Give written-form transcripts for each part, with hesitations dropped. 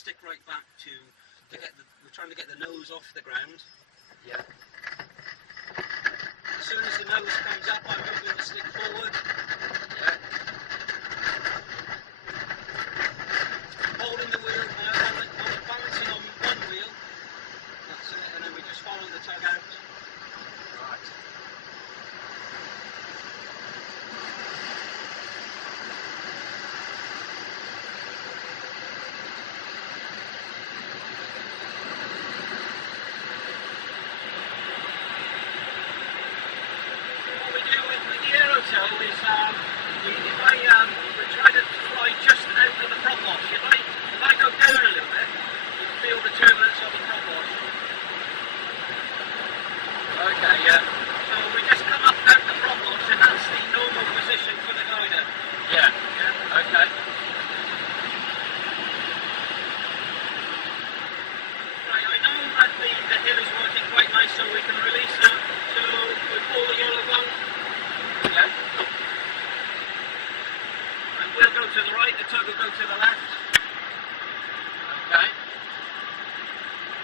stick right back to get we're trying to get the nose off the ground. Yeah. As soon as the nose comes up, I'm moving the stick forward. Yeah. Holding the wheel, balancing on one wheel. That's it, and then we just follow the tug out. Right. What we do with the aerotail is if I try to fly just out of the prop wash, if I go down a little bit, you'll feel the turbulence of the prop wash. Okay, yeah. So we just come up out the prop wash, and that's the normal position for the glider. Yeah. Yeah. Okay. Right, I know that the hill is working quite nice, so we can release that. So we pull the yellow gun, Yeah. and we'll go to the right, the tug will go to the left. Okay.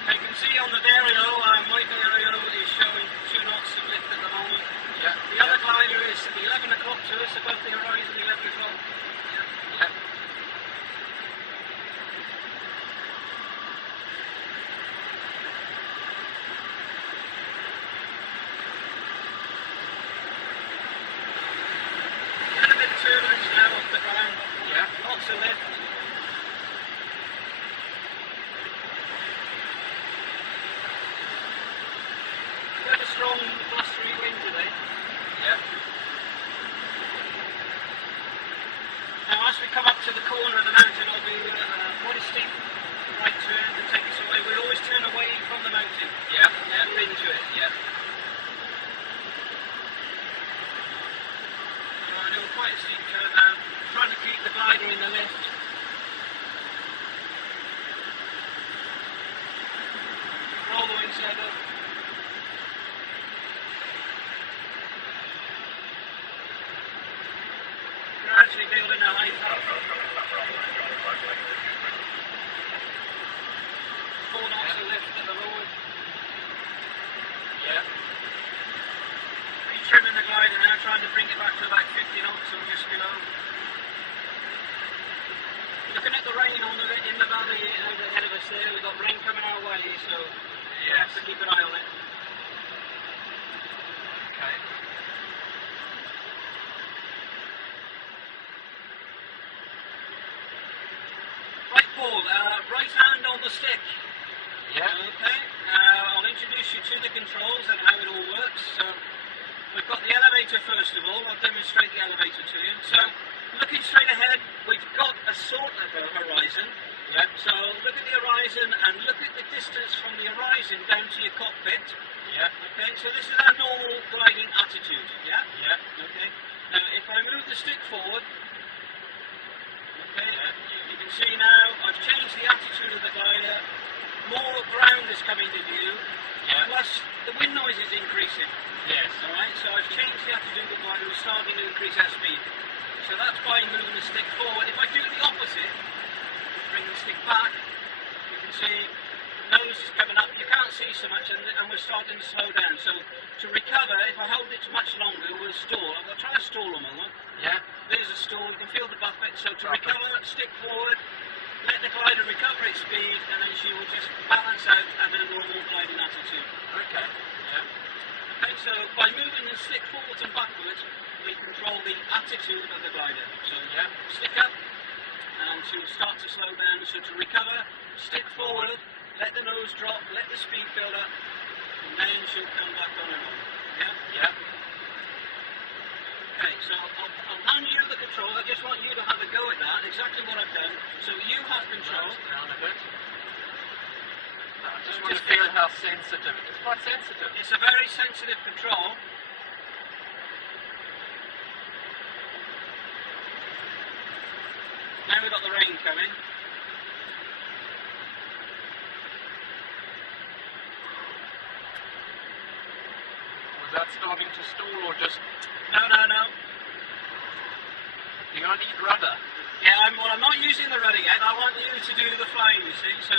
You can see on the Dario, my Dario is showing 2 knots of lift at the moment. Yeah. The other glider is 11 o'clock to us, above the horizon, 11 o'clock. Yeah. A little bit of turbulence now off the ground. Yeah. Lots of lift. Quite a strong blustery wind today. Yeah. Now as we come up to the corner of the mountain, I'll do quite a steep right turn to take us away. We'll always turn away from the mountain. Yeah. Yeah, into it. Yeah. I'll do quite a steep turn now, trying to keep the glider in the lift. Roll the wings side up. Gradually building a height up. 4 knots of lift at the lower. Yeah. Trimming the glider now, trying to bring it back to about 50 knots or just below. Looking at the rain in the valley out ahead of us there, we've got rain coming our way, so we have to keep an eye on it. Okay. Right, Paul, right hand on the stick. Yeah. Okay, I'll introduce you to the controls and how it all works. So we've got the elevator first of all. I'll demonstrate the elevator to you. So looking straight ahead, we've got a sort of a horizon. Yeah. So look at the horizon and look at the distance from the horizon down to your cockpit. Yeah. Okay, so this is our normal gliding attitude. Yeah? Yeah. Okay. Now if I move the stick forward, okay, you can see now I've changed the attitude of the glider. More ground is coming to view. Yeah. Plus the wind noise is increasing. Yes. Alright, so I've changed the attitude of the glider, we're starting to increase our speed. So that's by moving the stick forward. If I do the opposite, bring the stick back, you can see nose is coming up, you can't see so much, and we're starting to slow down. So to recover, if I hold it much longer, we'll stall. I'm going to try to stall a moment. Yeah. There's a stall, you can feel the buffet. So to recover, stick forward, let the glider recover its speed, and then she will just balance out at a normal gliding attitude. Okay. Yeah. Okay, so by moving the stick forwards and backwards, we control the attitude of the glider. So Yeah. stick up, and she'll start to slow down. So to recover, stick forward, let the nose drop, let the speed build up, and then she'll come back on and on. Yeah? Yeah. Okay, so I'll hand you the control. I just want you to have a go at that, exactly what I've done. So you have control. Down a bit. I just want to feel how sensitive. It's quite sensitive. It's a very sensitive control. Now we've got the rain coming. Was that starting to stall or just... No. You don't need rudder. Yeah, well, I'm not using using the rudder yet. I want you to do the flying, you see. So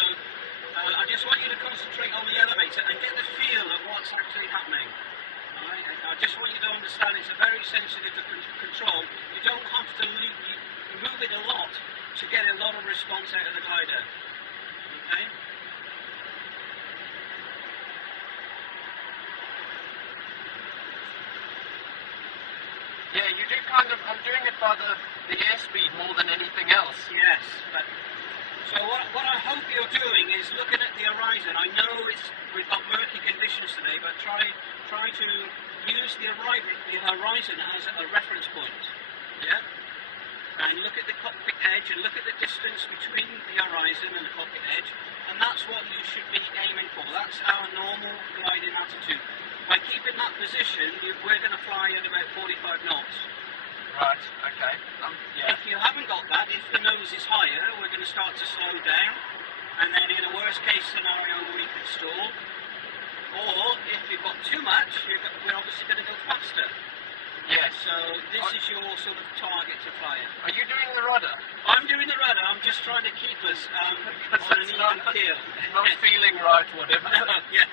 I just want you to concentrate on the elevator and get the feel of what's actually happening. Alright? I just want you to understand it's a very sensitive to control. You don't have to move it a lot to get a lot of response out of the glider. Okay? Yeah, you do kind of, I'm doing it by the airspeed more than anything else. Yes. So what I hope you're doing is looking at the horizon. I know we've got murky conditions today, but try to use the horizon as a reference point. Yeah? And look at the cockpit edge and look at the distance between the horizon and the cockpit edge, and that's what you should be aiming for. That's our normal gliding altitude. By keeping that position, we're going to fly at about 45 knots. Right, okay. Yeah. If you haven't got that, if the nose is higher, we're going to start to slow down, and then in a worst case scenario we could stall. Or if you've got too much, we're obviously going to go faster. Yes. So this is your sort of target to fly at. Are you doing the rudder? I'm doing the rudder. I'm just trying to keep us on an even keel. Not feeling right, whatever. Yeah.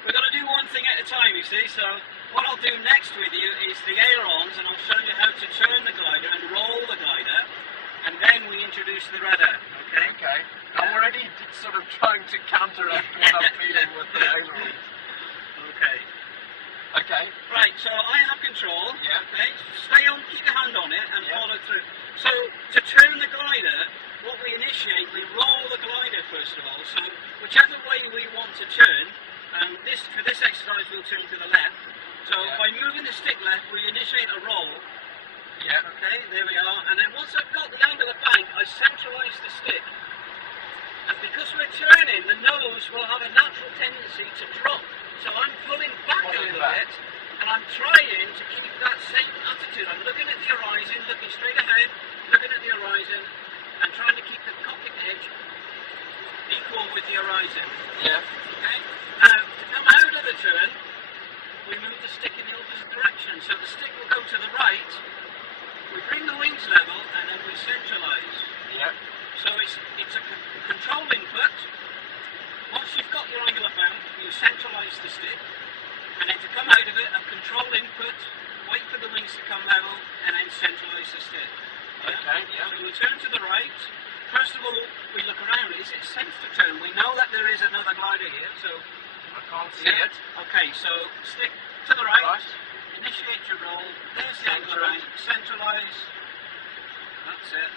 We're going to do one thing at a time, you see. So what I'll do next with you is the ailerons, and I'll show you how to turn the glider and roll the glider, and then we introduce the rudder. Okay? Okay. I'm already sort of trying to counteract what I'm feeling with the ailerons. Okay. Okay. Right, so I have control. Yeah. Okay. Stay on, keep your hand on it, and Yeah. follow through. So to turn the glider, what we initiate, we roll the glider first of all. So whichever way we want to turn, and for this exercise we'll turn to the left. So by moving the stick left, we initiate a roll. Yeah. Okay, there we are. And then once I've got the angle of bank, I centralise the stick. And because we're turning, the nose will have a natural tendency to drop. So I'm pulling back a little bit, and I'm trying to keep that same attitude. I'm looking at the horizon, looking straight ahead, looking at the horizon, and trying to keep the cockpit edge equal with the horizon. Yeah. Okay? Now, to come out of the turn, we move the stick in the opposite direction. So the stick will go to the right, we bring the wings level, and then we centralise. Yeah. So it's a control input. Once you've got your angle of bank, you centralise the stick, and then to come out of it, a control input, wait for the wings to come level, and then centralise the stick. Okay, yeah. So we turn to the right. First of all, we look around. Is it safe to turn? We know that there is another glider here, so... I can't see it. Okay, so stick to the right. Right. Initiate your roll. There's the angle of bank. Centralise. That's it.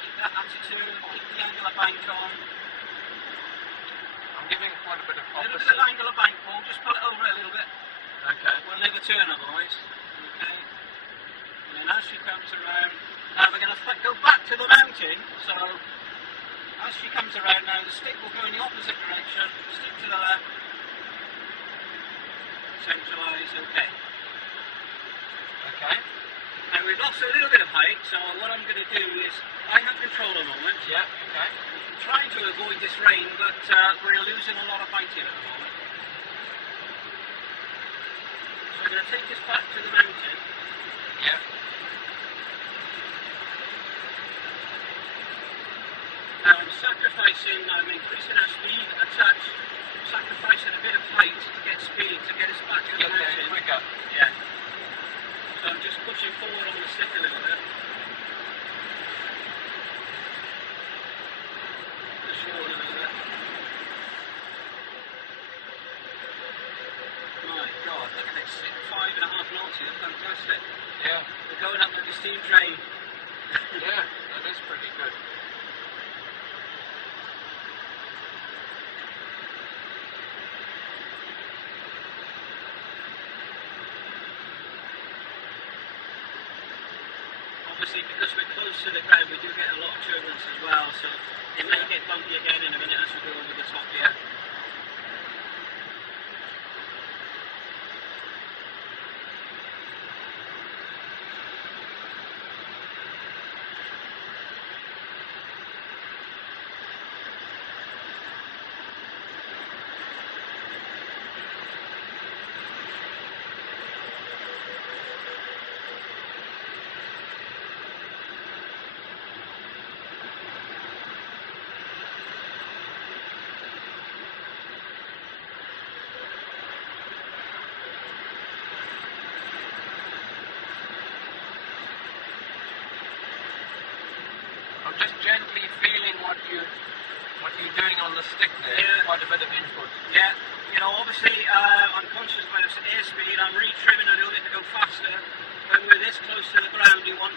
Keep that attitude. Keep the angle of bank on. I'm giving quite a bit of A little bit opposite. of angle of bank, Paul. Just pull it over a little bit. Okay. We'll never turn otherwise. Okay. And then as she comes around, now we're going to go back to the mountain. So as she comes around now, the stick will go in the opposite direction. Stick to the left. Centralise. Okay. Okay. Now we've lost a little bit of height, so what I'm going to do is I have control a moment. Yeah. Okay. I'm trying to avoid this rain, but we're losing a lot of height here at the moment. So I'm going to take this back to the mountain. Yeah. Now I'm sacrificing, I'm increasing our speed a touch, sacrificing a bit of height to get speed, to get us back to the Get there mountain. quicker. Yeah. So I'm just pushing forward on the stick a little bit. Push forward a little bit. My God, look at this, 5.5 knots here, fantastic. Yeah. We're going up like a steam train. Yeah, that is pretty good. Obviously, because we're close to the ground, we do get a lot of turbulence as well, so it may get bumpy again in a minute as we go over the top here. just gently feeling what you're doing on the stick there. Yeah. Quite a bit of input. Yeah, you know, obviously I'm conscious of airspeed. I'm re-trimming a little bit to go faster. When we're this close to the ground, you want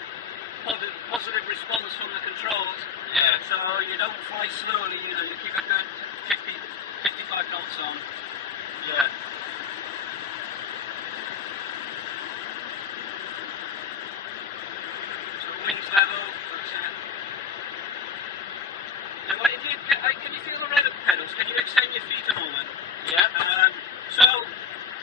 positive response from the controls. Yeah. So you don't fly slowly, you know, you keep a good 50, 55 knots on. Yeah. So wings level, that's it. Now, if you, can you feel the rudder pedals? Can you extend your feet a moment? Yeah. So,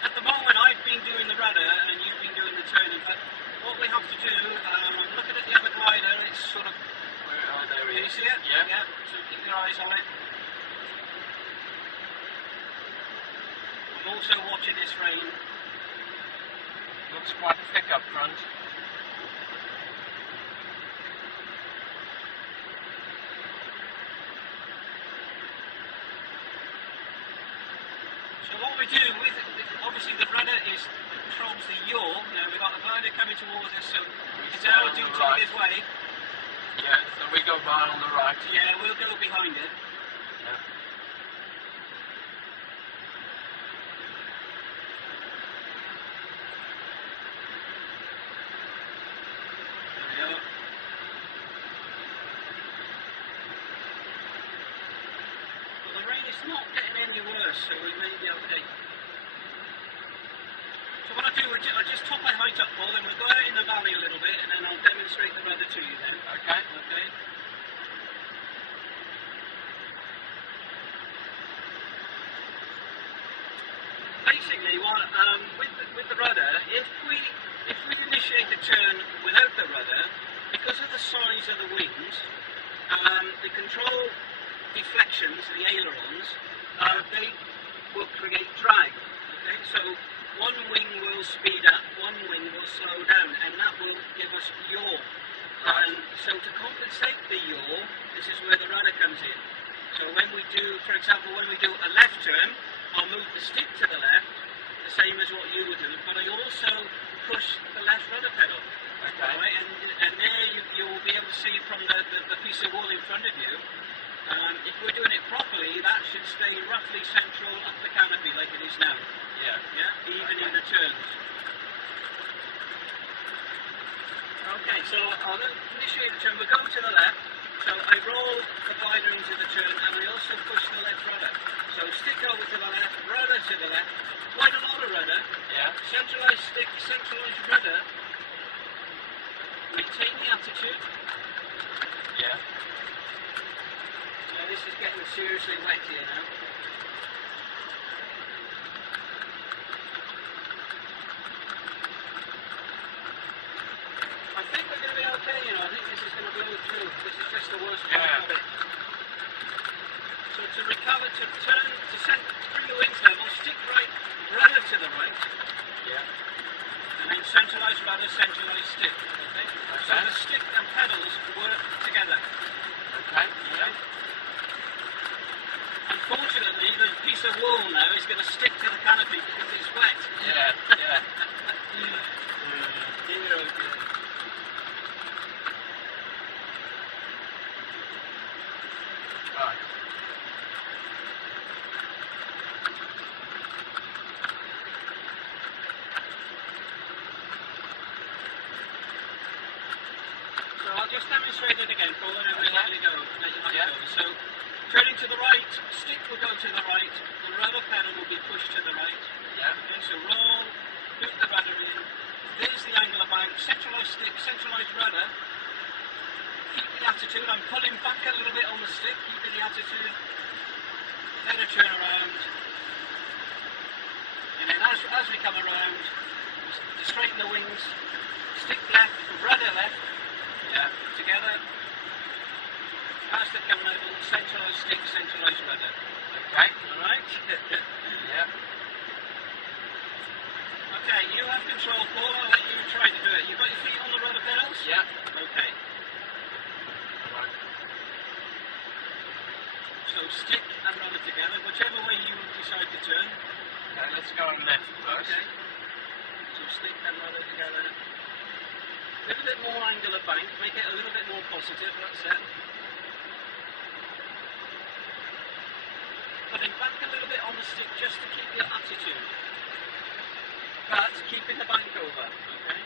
at the moment I've been doing the rudder and you've been doing the turning, but what we have to do, I'm looking at the other glider, it's sort of... Oh, there Can he you is. see it? Yeah. So keep your eyes on it. I'm also watching this rain. Looks quite thick up front. So what we do with obviously the rudder controls the yaw. Now we've got the glider coming towards us, so it's now due to this way. Yeah, so we go by on the right. Yeah, we'll go behind it. Yeah. There we go. Well, the rain is not getting any worse, so we may be okay. So what I do, I just top my height up, Paul, then we'll go out in the valley a little bit, and then I'll demonstrate the rudder to you then. Okay. Okay. Basically, with the rudder, if we initiate the turn without the rudder, because of the size of the wings, the control deflections, the ailerons, they will create drag. Okay, so one wing will speed up, one wing will slow down, and that will give us yaw. Right. So to compensate the yaw, this is where the rudder comes in. So when we do, for example, when we do a left turn, I'll move the stick to the left, the same as what you were doing, but I also push the left rudder pedal. Okay. Right? And there you'll be able to see from the piece of wall in front of you. If we're doing it properly, that should stay roughly central up the canopy like it is now. Yeah. Yeah, even in the turns. Okay, so I'll initiate the turn. We're going to the left. So I roll the glider into the turn, and I also push the left rudder. So stick over to the left, rudder to the left. Quite a lot of rudder. Yeah. Centralized stick, centralized rudder. Retain the attitude. Yeah. Yeah, this is getting seriously wet here now. I think we're going to be okay, you know. I think this is going to blow through. This is just the worst part of it. So to recover, to turn, to bring the wings level, stick right, rudder to the right. Yeah. And then centralized rudder, centralized stick. Okay? So the stick and pedals work together. Okay. Okay? Unfortunately, the piece of wool now is going to stick to the canopy because it's wet. Yeah. Yeah. Dear, oh dear. Right. So I'll just demonstrate it again, Paul, and then we'll let you go. Yeah. So, turning to the right, stick will go to the right, the rudder pedal will be pushed to the right. Yeah. Okay, so roll, boot the rudder in. There's the angle of bank, centralized stick, centralized rudder. Keep the attitude. I'm pulling back a little bit on the stick, keeping the attitude. Then a turn around. And then as we come around, straighten the wings, stick left, rudder left. Yeah. Together. Pass the camera level, centralized stick, centralized rudder. Okay. Alright? Yeah. Okay, you have control, Paul. I'll let you try to do it. You've got your feet on the rudder pedals? Yeah. Okay. Right. So stick and rudder together, whichever way you decide to turn. Okay, let's go on left first. Okay. So stick and rudder together. A little bit more angle of bank, make it a little bit more positive, that's it. bit on the stick just to keep your attitude. But keeping the bank over, okay?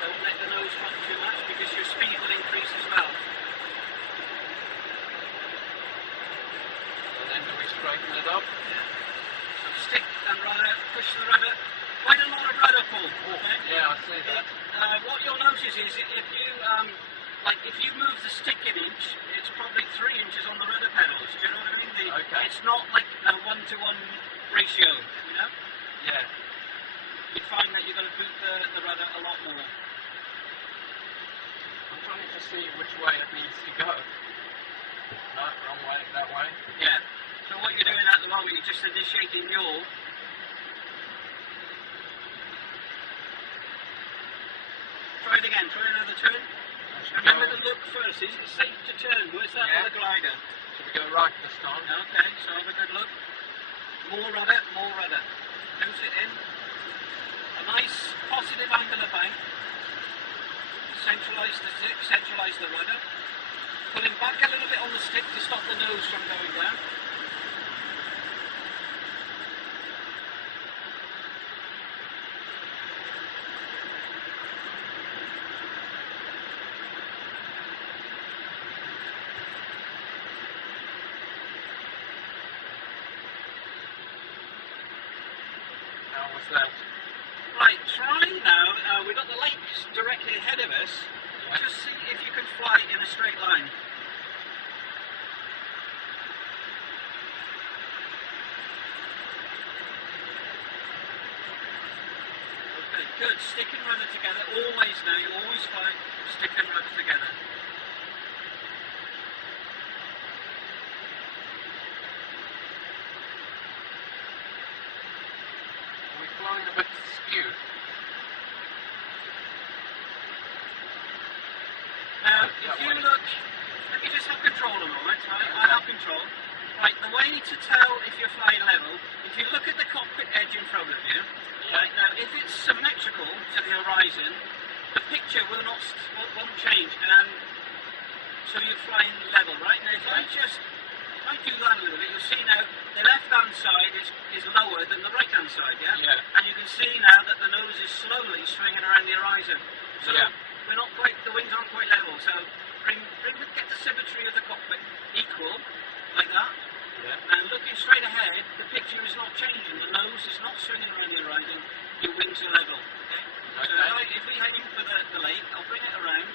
Don't let the nose drop too much because your speed will increase as well. And then do we straighten it up? Yeah. So stick and rudder, push the rudder. Quite a lot of rudder pull. Okay? Yeah, I see that. What you'll notice is if you if you move the stick an inch, it's probably 3 inches on the rudder pedals. Do you know what I mean? Okay. It's not like a 1-to-1 ratio. You know? Yeah. You find that you're going to boot the rudder a lot more. I'm trying to see which way it needs to go. No, wrong way, that way. Yeah. So what you're doing at the moment, you're just initiating yaw. Try it again. Try another turn. Remember to look first. Is it safe to turn? Where's that other glider? Should we go right this time? Okay, so have a good look. More rudder, more rudder. Nose it in. A nice positive angle of bank. Centralise the stick, centralise the rudder. Pulling back a little bit on the stick to stop the nose from going down. How was that? Right, try now, we've got the lake directly ahead of us. Yeah. Just see if you can fly in a straight line. Okay, good. Stick and rudder together. Always now, you always fly stick and rudder together. Are we flying a bit skewed? Now, if you look, let me just have control a moment, right? I have control. Right, the way to tell if you're flying level, if you look at the cockpit edge in front of you, right, now if it's symmetrical to the horizon, the picture won't change, and so you're flying level, right? Now if I do that a little bit, you'll see now the left-hand side is lower than the right-hand side, yeah? Yeah. And you can see now that the nose is slowly swinging around the horizon. So Yeah. we're not quite, the wings aren't quite level, so get the symmetry of the cockpit equal, like that. Yeah. And looking straight ahead, the picture is not changing. The nose is not swinging around the horizon. Your wings are level. Okay? So if we head in for the lake, I'll bring it around.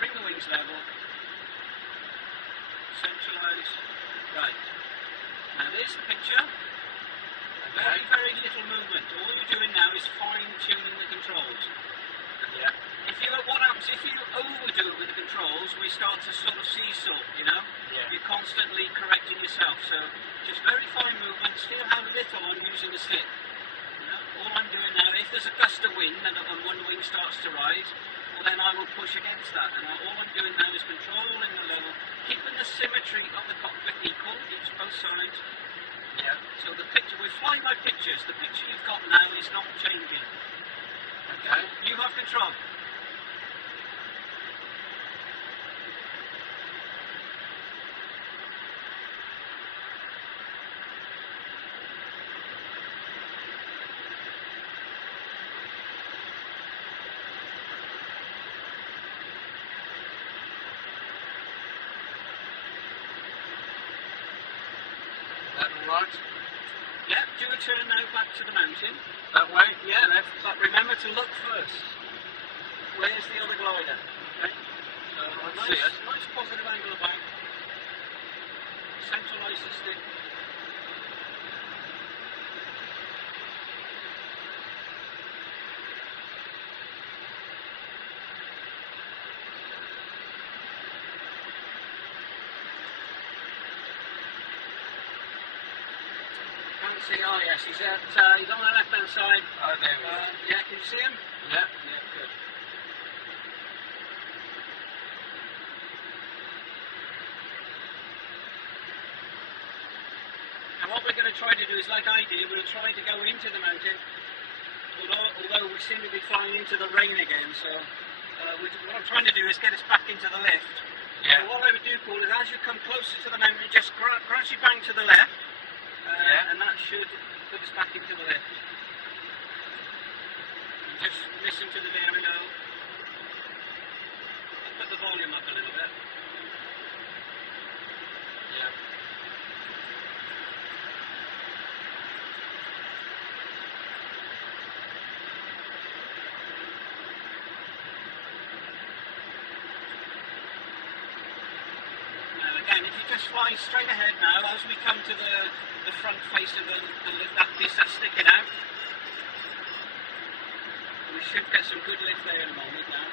Bring the wings level. Centralise. Right. Now there's the picture. Very, very little movement. All you're doing now is fine-tuning the controls. Yeah. What happens if you overdo it with the controls, we start to sort of seesaw, you know? Yeah. You're constantly correcting yourself. So just very fine movement, still have little on using the stick. You know? All I'm doing now, if there's a gust of wind and one wing starts to rise, well then I will push against that. And all I'm doing now is controlling the level, keeping the symmetry of the cockpit equal, both sides. Yeah. So the picture, we're flying by pictures. The picture you've got now is not changing. Okay. You have control. That all right? Yeah, do a turn now back to the mountain. That way? Yeah, Left. but remember to look first. Where's the other glider? Okay. Let's Nice, see it. nice positive angle of bank. Centralise the stick. Can't see, oh yes, he's on the left hand side. Oh, there we go. Yeah, can you see him? Yeah. Yeah, good. And what we're going to try to do is, like I did, we're trying to go into the mountain, although we seem to be flying into the rain again, so what I'm trying to do is get us back into the lift. Yeah. So what I would do, Paul, is as you come closer to the mountain, just gradually bang to the left, and that should put us back into the lift. And just listen to the bearing now. I'll put the volume up a little bit. Yeah. Again, if you just fly straight ahead now, as we come to the front face of that piece that's sticking out, we should get some good lift there in a moment now.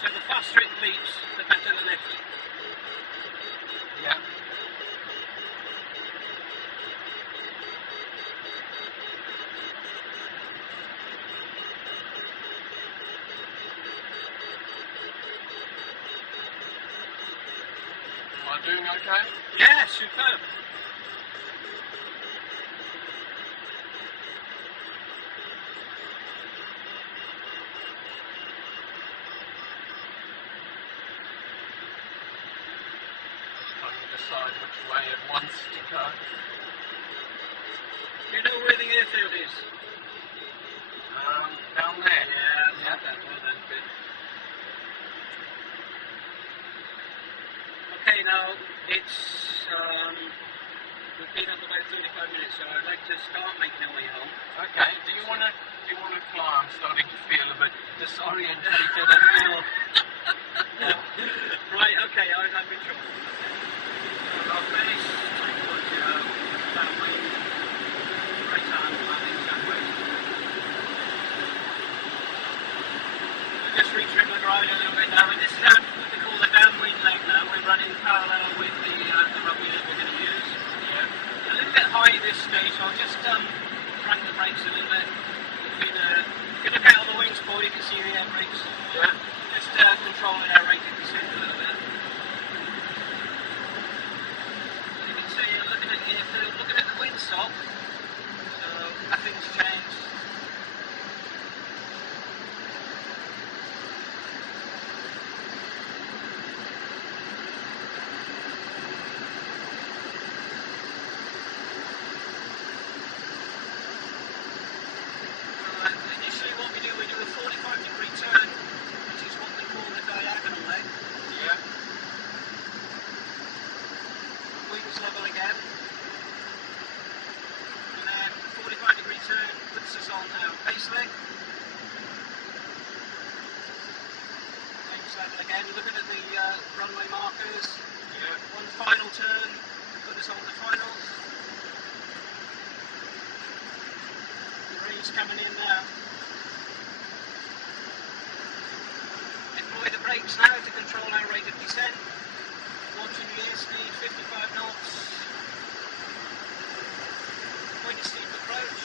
So the faster it leaps, the better the lift. Yeah. Am I doing okay? Yeah, superb. Decide which way it wants to go. Do you know where the airfield is? Down there. Yeah. Well done, good. Okay, now it's we've been up about 35 minutes, so I'd like to start making our way home. Okay. Do you want to fly? I'm starting to feel a bit disorientated and ill. Right, okay, I'm in trouble. I'll finish 20 foot downwind, right hand, landing sideways. We'll just retrim the ride a little bit now, and this is what we call the downwind leg now. We're running parallel with the rugby that we're going to use. Yeah. A little bit high at this stage, so I'll just crank the brakes a little bit. If you look out on the wings, Paul, you can see the air brakes. Yeah. Just controlling our rate of descent a little bit. You can see, looking at the airfield, looking at the windsock, so nothing's changed. Initially what we do a 45-degree turn, which is what they call the diagonal leg. Yeah. Wings level again. And then 45-degree turn puts us on our base leg. Wings level again, looking at the runway markers. Yeah. One final turn, put us on the finals. The rain's coming in now. Deploy the brakes now to control our rate of descent. Watching the airspeed, 55 knots. Going to steep approach.